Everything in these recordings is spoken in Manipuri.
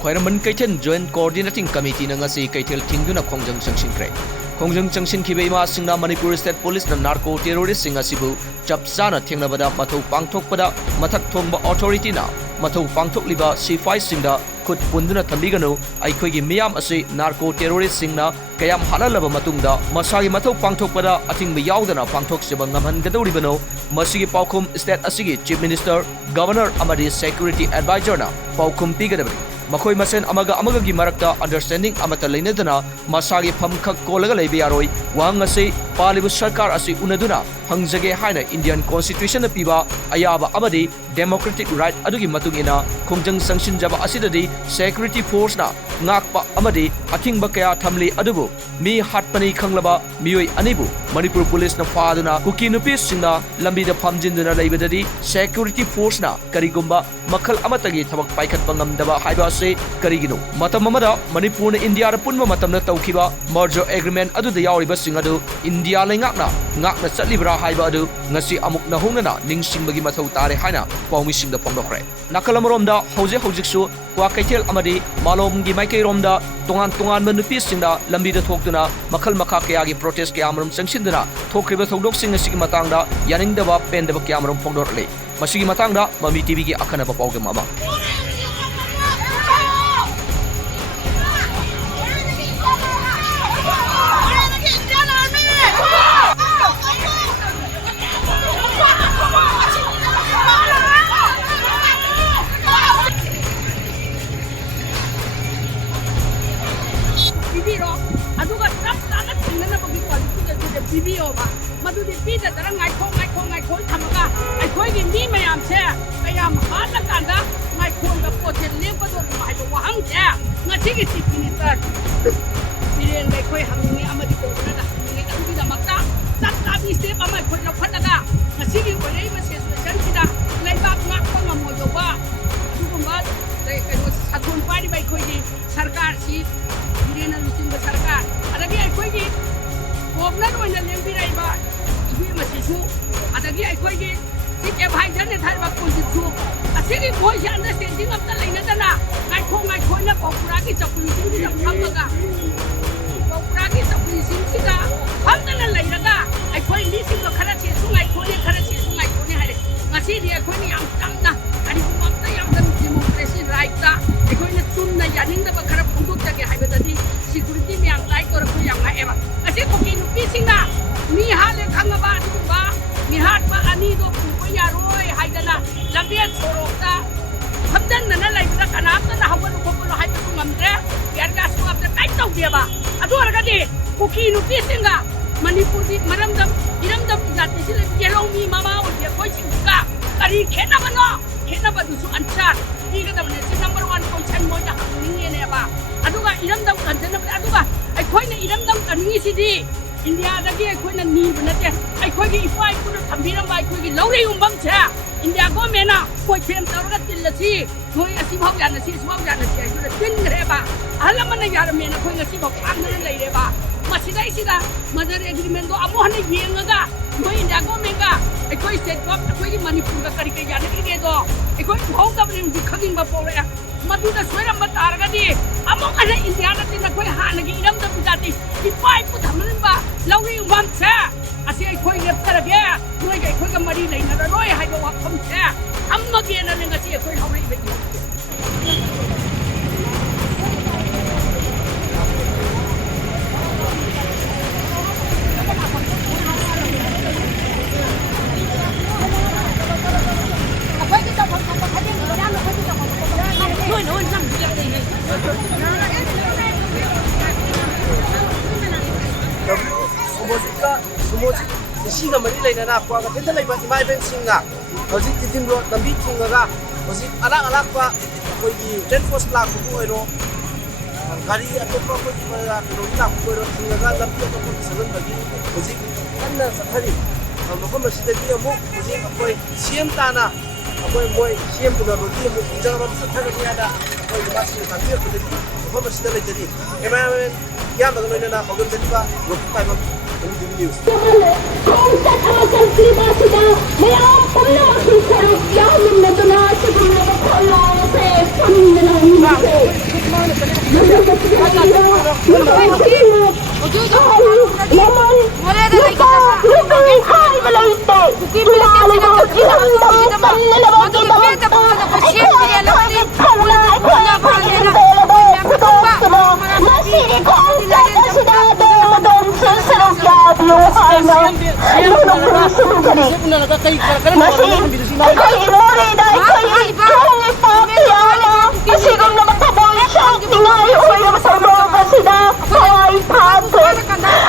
Khwairaman Kaitan Joint Coordinating Committee na ngasi Kaitel Thingduna Khongjang Changsinkre. Khongjang Changsinkibe ima singna Manipur State Police na narco terrorist singa sibu chapsana thengnabada mathau pangthokpada mathak thongba authority na mathau pangthokliba sifai singda khut punduna thambiganu aikhoigi miyam ase narco terrorist singna kayam halalaba matungda masagi mathau pangthokpada athingba yaudana pangthokseba ngamhangadoribano masigi paukhum state asigi chief minister governor amadi security advisor na paukhum pigadabani Makoy masen amaga gi marakta understanding amata leinadana masagi phamkhak kolaga leibe yaroi wang ase palibu sarkar ase unaduna hangjage haina Indian constitution na piba ayaba amadi democratic right adugi matungina khongjang sangsinjaba asidadi security force na ngakpa amadi athingba kaya thamli adubu mi hatpani khanglaba miyoi anibu Manipur police na faduna kuki nupi singna lambi da phamjinduna leibadadi security force na karigumba makhal amatagi thabak paikhatpa ngamdaba haiba ase karigino matam amada Manipur na India ra punba matam na tawkiba merger agreement adu da yawriba singadu India leingakna chatlibra haiba adu ngasi amuk na hongnana ningsingbagi mathau tare haina paumi singda phongdokre nakalamromda hojiksu kwa kaitel amadi malomgi maikeromda tongan nupi singda lambi da thoktuna makhal makha kayagi protest kyamrum sangsinduna thokriba thodok sing asigi matangda yaningdaba pendaba kyamrum phongdorle masigi matangda MAMI TV gi akhanaba pawgam ama Bibioba, Madudi Peter, the Rangai Kong, Tamaga, I call him me, I am chair, I am Halakanda, my call the potted liver of my one chair, Ngasigi in it. Million like Koi Hamini Amadico, the Mata, that is step on my point of Pataga, Ngasigi, whatever says the Sensida, like back from a Modoba, Tukumba, there was a good party by Koi, Sarkar, she didn't understand the Sarkar, and again Koi. Not when the Lembiraiba, we must issue, and again I quite think if I done it, I was going to do a city boy understanding of the Lenadana. I call my corner of Kuraki of Police of Pamaga. Kuraki of Police, Pamela Layaga. I quite listen to Karachi, so I call it Karachi, so I call it Ngasigi, I call it Amtanga, and you want the young democracy right there. I call it soon the Yaninda Bakara Puduka, Hibadi, security me and like or a young ever. Kasi kukin pising na mi hale khangaba duba mi hat pa ani do puya roi haidana lambian sorokta hamdan na lai da kanap na hawan ko ko hai tu ngamre yar gas ko apna kai tau dia ba adu arga de kukin pising ga Manipur di maramdam iramdam jati sile yellow mi mama o dia koi chingka kari khena ba du su anchar di ga da ne number 1 question mo ja hangni ne ba adu ga iramdam kanjana adu ga I quite iram dam kani sidi India dagi I quite ni banate I quite if I could have been by quick lowry cha India go mena koi pem tawra tilasi koi asi bhau jana si swau jana si I could tin reba alamana yar mena koi ngasi bhau ang na lai reba masida isida mother agreement do amo hane yenga koi India go menga I quite set up koi Manipur ka kari ke jana ke do I quite bhau ka bring dikhagin ba pore Maduda swera matarga di amok ana India na tin koi hanagi iram da bijati ipai pu thamrin ba lauri wam cha asi ai koi lep karage noi ga koi ga mari nei na roi hai do kham cha amma ge na lenga si koi hawri be Sumoji isiga mari leina na kwa ga tenda leiba imai ben singa hoji titim ro lambi thinga hoji alak pa koi gi ten force la ko ro gari atoppa ko ji ma ro la ko ro thinga ga lambi ko ko salan bagi hoji kanna sathari mo ko masida di mo hoji koi cm ta na koi moi cm ko ro di mo jang ram sathari ni ada koi ma si ta ti ko di mo masida le jadi emai ya ma no na ko jadi ba ro pa ba news. naman lupang haibalite. Kinalimutan na naman kita ay kahit kala ay kahit putos mo. Masiri ko ang tata si dati mo doon sa sarap yung ano. Masiri, ikaw imuri na ikaw ipapiyama. Kasi kung namataboy siya, tingay uwi na masarap kasi na ay pagod.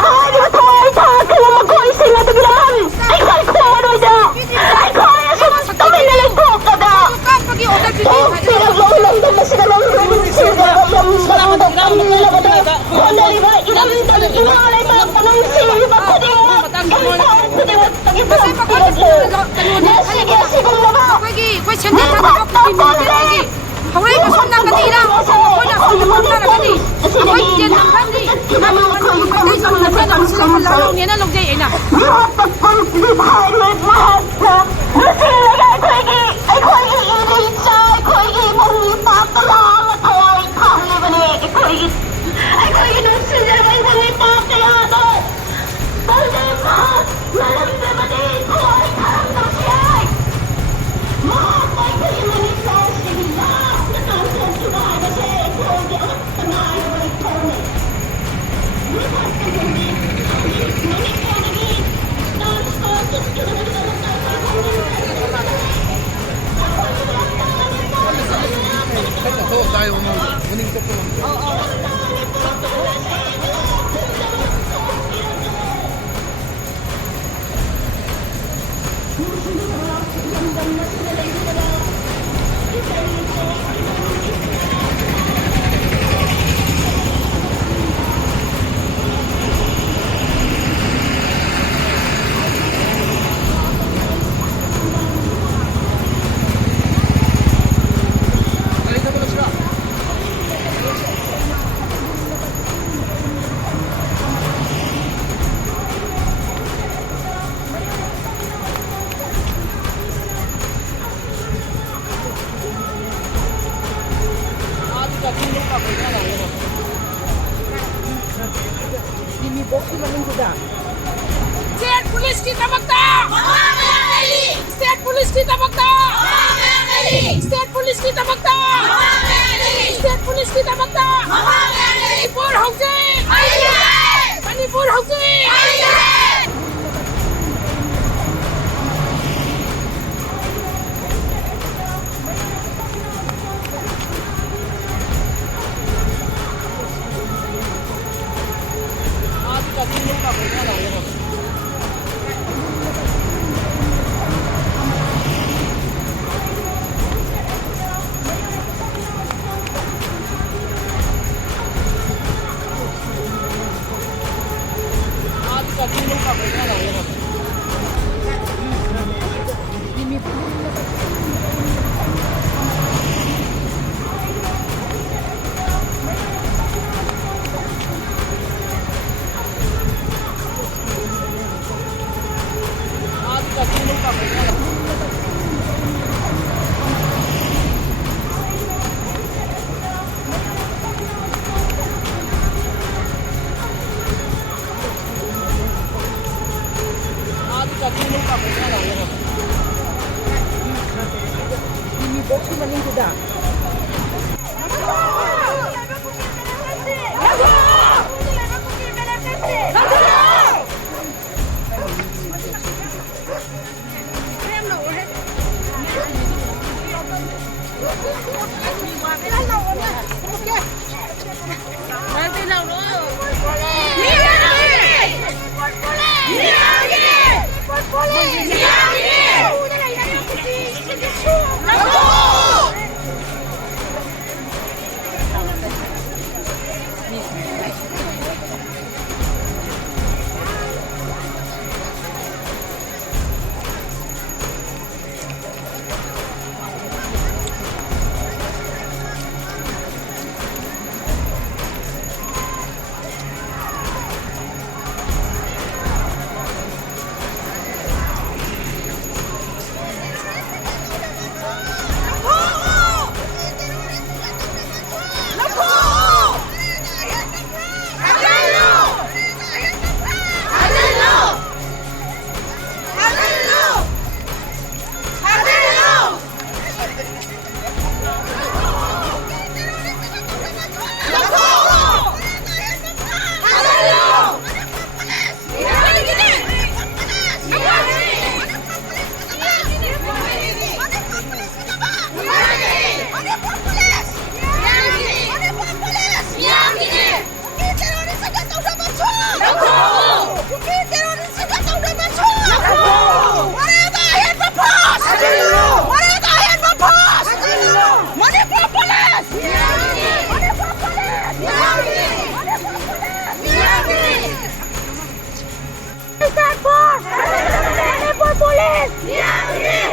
Ay, di ba tayo tayo mag-uwi sa nga taglan. Ay, kaya ko ano na. Ay, kaya sa tuminalig ko ka na. Oh, pinag-ulang naman sila ng State Police kita magta! State Police kita magta! State Police kita magta! State Police kita magta! Manipur Housing! Manipur Housing!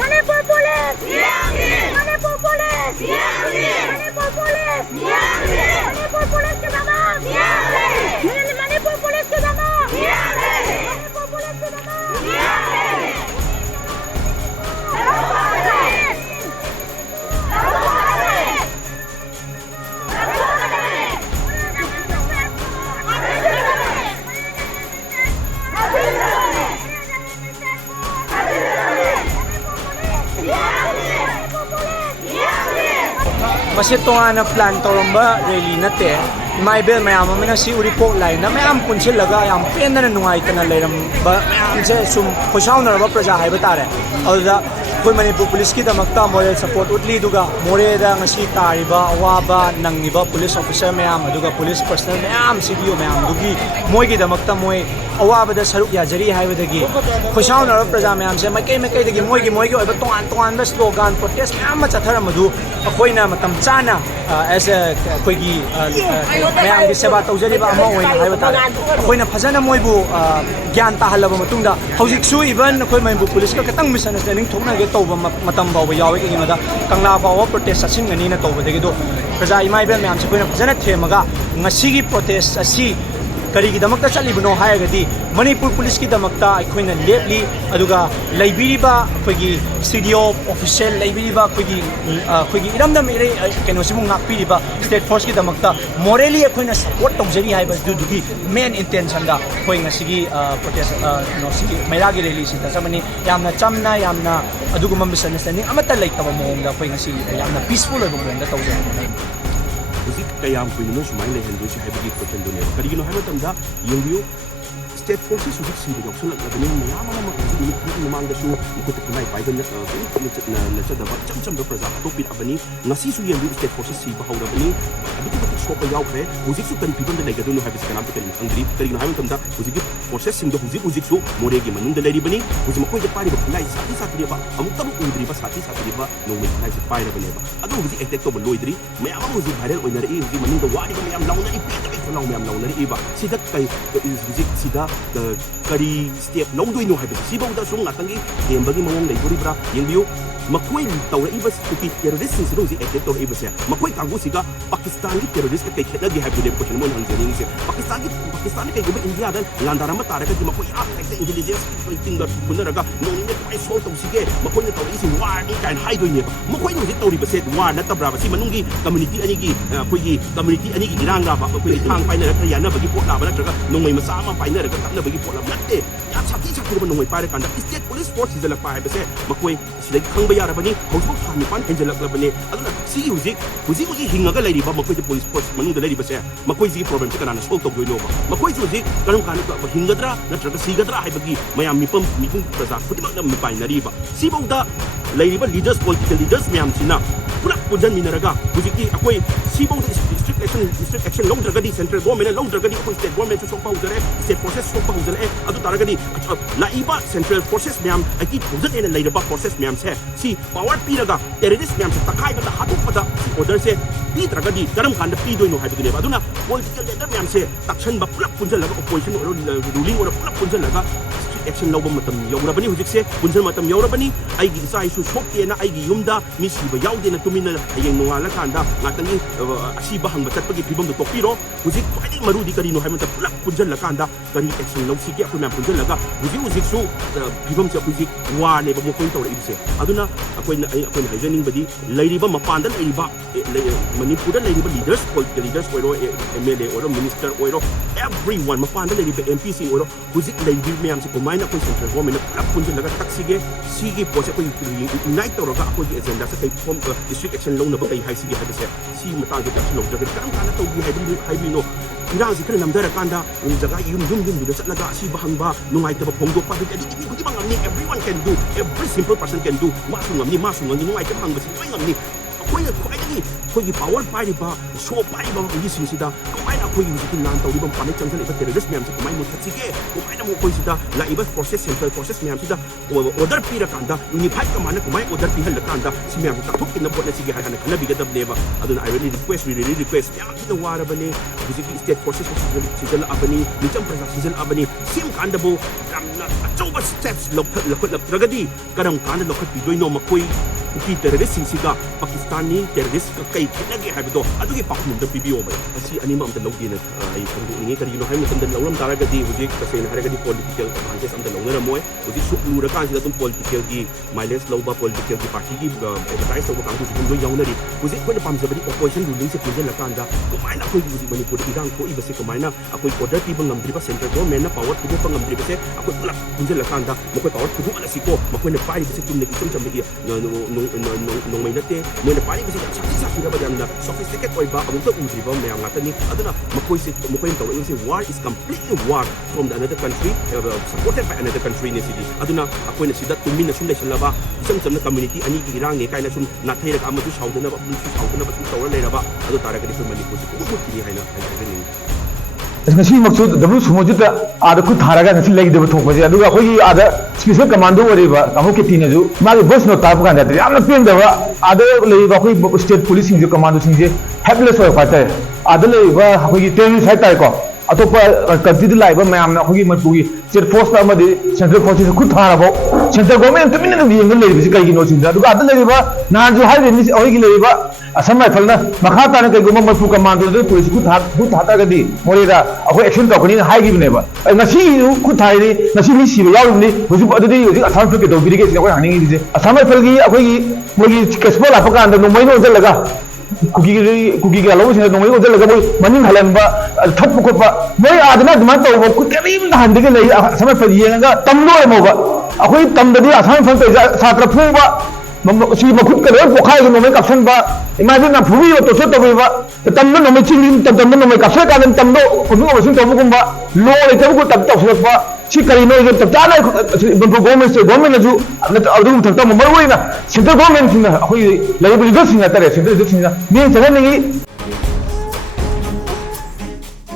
Manipur Police! Manipur Police! Manipur Police! Manipur Police ke nama! Manipur Police ke nama! Manipur Police ke nama! Masi tongana plan toromba rally nate maibel mayam amana si uripok lai na mayam punchilaga yam pendana nungaitana leiram ba mayam se sum khosauna ba praja haiba tare aduda koi Manipur police ki damakta moral support utli duga more da ngasi tariba awaba nangiba police officer mayam aduga police personnel mayam CDO mayam dugi moi ki damakta moi awaba da saruk yajari haiba dagi khosauna ba praja mayam se makai dagi moi ki oiba tongan da slogan protest mayam ma chathara madu akoina matam chana as a koigi mayam gi seba tawjariba ama oina haiba tare akoina phajana moibu gyan ta halaba matungda hojik su even koi Manipur police ka katang misunderstanding thokna ge tawba matam bawa yawe ki ngada kangla bawa protest asin ngani na tawba degi do praja imai bel mayam se koina phajana themaga ngasigi protest asi karigi damakta chalibno haigadi Manipur police ki damakta aikoina lepli aduga laibiriba koigi CDO official laibiriba koigi iramdam ire keno simu ngakpiriba state force ki damakta morally aikoina support tawjari haiba dudugi main intention da koi ngasigi protest no sigi mailagi rally sita samani yamna chamna yamna aduga misunderstanding amata laitaba moongda koi ngasi yamna peaceful oiba moongda tawjari Uzik kayang kuino sumay lehendo si haibagi kotendo ne karigino haiba tamda yengbiu state forces uzik sibi yakson labani mayama makazi ni kuno mangda su ikot kunai paidan na chada ba cham do praza to pit abani ngasi su yengbiu state forces si ba hawra bani abiti batik sopa yaw kre uzik su kan piban da legado no haibis kanam to kan angri karigino haiba tamda uzik forces sing do uzik su moregi manung da leri bani uzik makoy da pari ba kunai sati ba amuk tabu undri ba sati ba no mai kunai sa pai bani ba adu uzik attack to ba loidri mayama uzik viral oinari uzik manung da wari ba mayam launa ipita ko launa mayam launa iba sida kai uzik sida kari step longdoi no haibis sibaw da sung ngatangi hembagi mawong leiburibra yengbiu makoy tawra ibas tuki terrorist sin sido zi attack to ibas ya makoy kanggo siga Pakistan ki terrorist ka kay khedagi haibu de ko chimo nang jeni se Pakistan ki gobe India dan landara ma tara ka di makoy attack intelligence ki tinga bunaraga no ni ne so to sige makoy ne tawra isi war ni kan haidoi ne makoy no zi tawri baset war na tabra ba si manungi community ani gi koy community ani gi irang ra ba koy thang pai na ra yana bagi pot la ba na nongoi ma sa ma pai na ra ka na bagi pot la natte ya chati ba nongoi pai ra kan state police force is la pai ba se makoy silai khang ba yara bani hosbo thani pan enjel la bani aduna si uzi hinga ga lai ba makoy de police force manung da lai ba se makoy ji problem se kana solve to go no ba makoy ji karam kan ba hinga dra na tra si ga dra hai bagi mayam mi pum praza khudi mak na mi pai na ri ba si ba da lai ba leaders political leaders mayam sina pura punjan minaraga uzi ki akoi si ba strict action long draga di central government long draga di state government so pa uzare state forces so pa uzare adu taraga di la iba central forces mayam aki uzat ena lai ba forces mayam se si power piraga terrorist mayam se takai ba hatu pada order se pi draga di karam kan pi doi no hai bagi ne aduna political leader mayam se takshan ba pulak punjal laga opposition or ruling or pulak punjal laga action lawba matam yaurabani hujikse punjal matam yaurabani aigi isa isu sokte na aigi yumda mi siba yaude na tumina ayeng nongala kanda ngatangi asiba hang batat pagi pibam do tokpiro hujik kwai marudi karino haimanta pulak punjal la kanda kari action law sike aku nam punjal laga hujik su pibam se hujik wa ne ba mo koin tawra ibse aduna akoina haijaning badi lairiba mapandan lairiba Manipur da lairiba leaders political leaders oiro MLA oiro minister oiro everyone mapandan lairiba MPC oiro hujik lairibi mayam se maina ko central government na punjal laga taksige sige po se ko unite to roga ko agenda sa kay form district action law na ba kay high sige hadise si mata ga action law daga kan kana to bi hybrid no irang si kana namdara kanda yung jaga yum do sa laga si bahang ba nungay ta ba pongdo pa di ko di bang amni everyone can do every simple person can do masungam ni nungay ta bang ba si nungay amni ko ꯃꯣꯏꯅ ꯈ꯭ꯋꯥꯏꯗꯒꯤ ꯑꯩꯈꯣꯏꯒꯤ ꯄꯥꯋꯔ ꯄꯥꯏꯔꯤꯕ ꯁꯣ ꯄꯥꯏꯔꯤꯕ ꯃꯤꯁꯤꯡꯁꯤꯗ ꯀꯃꯥꯏꯅ ꯑꯩꯈꯣꯏꯒꯤ ꯍꯧꯖꯤꯛꯀꯤ ꯂꯥꯟ ꯇꯧꯔꯤꯕ ꯃꯄꯥꯟꯗ ꯆꯪꯁꯤꯜꯂꯛꯏꯕ ꯇꯦꯔꯣꯔꯤꯁ ꯃꯌꯥꯝꯁꯦ ꯀꯃꯥꯏꯅ ꯃꯨꯠꯊꯠꯁꯤꯒꯦ ꯀꯃꯥꯏꯅ ꯃꯈꯣꯏꯁꯤꯗ ꯂꯥꯛꯏꯕ ꯄ꯭ꯔꯣꯁꯦꯁ ꯁꯦꯟꯇ꯭ꯔꯦꯜ ꯄ꯭ꯔꯣꯁꯦꯁ ꯃꯌꯥꯝꯁꯤꯗ ꯑꯣꯔꯗꯔ ꯄꯤꯔꯀꯥꯟꯗ ꯌꯨꯅꯤꯐꯥꯏꯠ ꯀꯃꯥꯏꯅ ꯑꯣꯔꯗꯔ ꯄꯤꯍꯜꯂꯀꯥꯟꯗ ꯁꯤ ꯃꯌꯥꯝꯁꯦ ꯇꯥꯛꯊꯣꯛꯄꯤꯅꯕ ꯍꯣꯠꯅꯁꯤꯒꯦ ꯍꯥꯏꯅ ꯈꯟꯅꯕꯤꯒꯗꯕꯅꯦꯕ ꯑꯗꯨꯅ ꯑꯥꯏ ꯔꯤꯂꯤ ꯔꯤꯀ꯭ꯋꯦꯁ ꯌꯥꯝ ꯊꯤꯅ ꯋꯥꯔꯕꯅꯤ ꯍꯧꯖꯤꯛꯀꯤ ꯁ꯭ꯇꯦꯠ ꯐꯣꯔꯁꯦꯁ ꯁꯤꯖꯤꯜꯂꯛꯑꯕꯅꯤ ꯃꯤꯆꯝ ꯄ꯭ꯔꯖꯥ ꯁꯤꯖꯤꯜꯂꯛꯑꯕꯅꯤ ꯁꯤꯝ ꯀꯥꯟꯗꯕꯨ ꯌꯥꯝꯅ ꯑꯆꯧꯕ ꯁ꯭ꯇꯦꯞꯁ ꯂꯧꯈꯠꯂꯛꯇ꯭ꯔꯒꯗꯤ ꯀꯔꯝ ꯀꯥꯟꯗ ꯂꯧꯈꯠꯄꯤꯗꯣꯏꯅꯣ ꯃꯈꯣꯏ ꯒꯤ ꯇꯦꯔꯣꯔꯤꯁꯁꯤꯡꯁꯤꯒ ꯄꯥꯀꯤꯁꯇꯥनी ꯇꯦꯔꯣꯔꯤꯁꯀ ꯀꯩ ꯈꯦꯠꯅꯒꯦ ꯍꯥꯏꯕꯗꯣ ꯑꯗꯨꯒꯤ ꯄꯥꯎꯈꯨꯝꯗ ꯄꯤꯕꯤꯌꯣꯕ ꯑꯁꯤ ꯑꯅꯤꯃꯛ ꯑꯝꯇ ꯂꯧꯒꯦꯅ ꯑꯩ ꯐꯣꯡꯗꯣꯛꯅꯤꯡꯉꯤ ꯀꯔꯤꯒꯤꯅꯣ ꯍꯥꯏꯕ ꯃꯇꯝꯗ ꯂꯧꯔꯝ ꯇꯥꯔꯒꯗꯤ ꯍꯧꯖꯤꯛ ꯇꯁꯦꯡꯅ ꯍꯥꯏꯔꯒꯗꯤ ꯄꯣꯂꯤꯇꯤꯀꯦꯜ ꯑꯦꯗꯚꯥꯟꯇꯦꯖ ꯑꯝꯇ ꯂꯧꯅꯔꯝꯃꯣꯏ ꯍꯧꯖꯤꯛ ꯁꯨꯛ ꯂꯨꯔꯀꯥꯟꯁꯤꯗ ꯑꯗꯨꯝ ꯄꯣꯂꯤꯇꯤꯀꯦꯜꯒꯤ ꯃꯥꯏꯂꯦꯖ ꯂꯧꯕ ꯄꯣꯂꯤꯇꯤꯀꯦꯜꯒꯤ ꯄꯥꯔꯇꯤꯒꯤ ꯑꯦꯗꯚꯔꯇꯥꯏꯖ ꯇꯧꯕ ꯀꯥꯡꯕꯨꯁꯨ ꯑꯗꯨꯝ ꯂꯣꯏ ꯌꯥꯎꯅꯔꯤ ꯍꯧꯖꯤꯛ ꯑꯩꯈꯣꯏꯅ ꯄꯥꯝꯖꯕꯗꯤ ꯑꯣꯄꯣꯖꯤꯁꯟ ꯔꯨꯂꯤꯡꯁꯦ ꯄꯨꯟꯁꯤꯜꯂꯀꯥꯟꯗ ꯀꯃꯥꯏꯅ ꯑꯩꯈꯣꯏꯒꯤ ꯍꯧꯖꯤꯛ ꯃꯅꯤꯄꯨꯔꯗ ꯏꯔꯥꯡ ꯊꯣꯛꯏꯕꯁꯦ ꯀꯃꯥꯏꯅ ꯑꯩꯈꯣꯏ ꯑꯣꯔꯗꯔ ꯄꯤꯕ ꯉꯝꯗ꯭ꯔꯤꯕ ꯁꯦꯟꯇ꯭ꯔꯦꯜ ꯒꯣꯔꯃꯦꯟꯅ ꯄꯥꯋꯔ ꯄꯨꯊꯣꯛꯄ ꯉꯝꯗ꯭ꯔꯤꯕꯁꯦ ꯑꯩꯈꯣꯏ ꯄꯨꯂꯞ ꯄꯨꯟꯁꯤꯜꯂꯀꯥꯟꯗ ꯃꯈꯣꯏ ꯄꯥꯋꯔ ꯄꯨꯊꯣꯛꯍꯜꯂꯁꯤꯀꯣ ꯃꯈꯣꯏꯅ ꯄꯥꯏꯔꯤꯕꯁꯦ ꯆꯨꯝꯅꯒꯤ ꯏꯆꯝ ꯆꯝꯕ ꯅꯣꯡꯃꯩ ꯅꯠꯇꯦ ꯃꯣꯏꯅ ꯄꯥꯏꯔꯤꯕꯁꯦ ꯌꯥꯝ ꯁꯥꯊꯤꯔꯕ ꯌꯥꯝꯅ ꯁꯣꯐꯤꯁꯇꯤꯀꯦꯠ ꯑꯣꯏꯕ ꯑꯃꯨꯛꯇ ꯎꯗ꯭ꯔꯤꯕ ꯃꯌꯥꯝ ꯉꯥꯛꯇꯅꯤ ꯑꯗꯨꯅ ꯃꯈꯣꯏꯅ ꯇꯧꯔꯛꯏꯕꯁꯦ war is completely war from the another country supported by another कंट्रीने सिदी अदुना अखोइना सिदा तुमिना सुम लेसलबा इचम चमना कम्युनिटी अनि की इरांगने काइना सुम नाथैरक अमजु साउदनबा बुसु साउदनबा सुम तौर लेरबा अदु तारगदि फुल मणिपुर सु कुकुकिनि हाइना हाइबनि ngasi maksu dabu sumojuta ada ku tharaga ngasi legi debu thokba je aduga khoi ada special commando oriba kamu kitina ju magi voice note tapu kan da yamna pem da ada leiba khoi state police sing je commando sing je helpless oi khata ada leiba khoi terrorist hai tai ko अतोप कंट्री लाइब मैम अखोगी मपुगी स्टेट फोर्स अमदि सेंट्रल फोर्सेस खुद थाराबो सेंट्रल गवर्नमेंट तुमिन बिंग लेबिसि कइगिनो सिंदा दुगा अद लेबिबा नाजु हाइबेनि अहोगी लेबिबा असम राइफलना मखा तान कइगुम मपु कमांडो दे पुलिस खुद थातागदि मोरेदा अखो एक्शन तखनि हाइगिबनेबा ngasi खुद थाइनि ngasi मि सिबा यावनि हुजु अदि हुजु असम राइफल के दोबिरिगे सिना कोइ हानिंग दिजे असम राइफल की अखोगी मोगी केसपो लापका अंद नोमैनो जलगा कुकी के अलावा सिंह नोंगे उधर लगा बोई मनिंग हलन थप खोप मोई आदना दुमान तो वो कुतेरीम नहांदे के ले समय पर येंगा तमनो मोबा अखोई तमददी आसाम फल पे छात्र फुबा सी मखुद के लोन पोखाय के नोमे कप्सन बा इमाजिन ना फुबी तो सो तबेबा तमनो नोमे चिंग तमनो नोमे कप्सन का तमनो कुनु मसिन तबुकुंबा लो लेते को तब तबसलपा सी करीनो जो तब ताला गवर्नमेंट जो अदुम थक्ता ममरवइना सेंट्रल गवर्नमेंट सिना अखोई लेबल लीडर सिना तरे सेंट्रल लीडर सिना ने जगह नहीं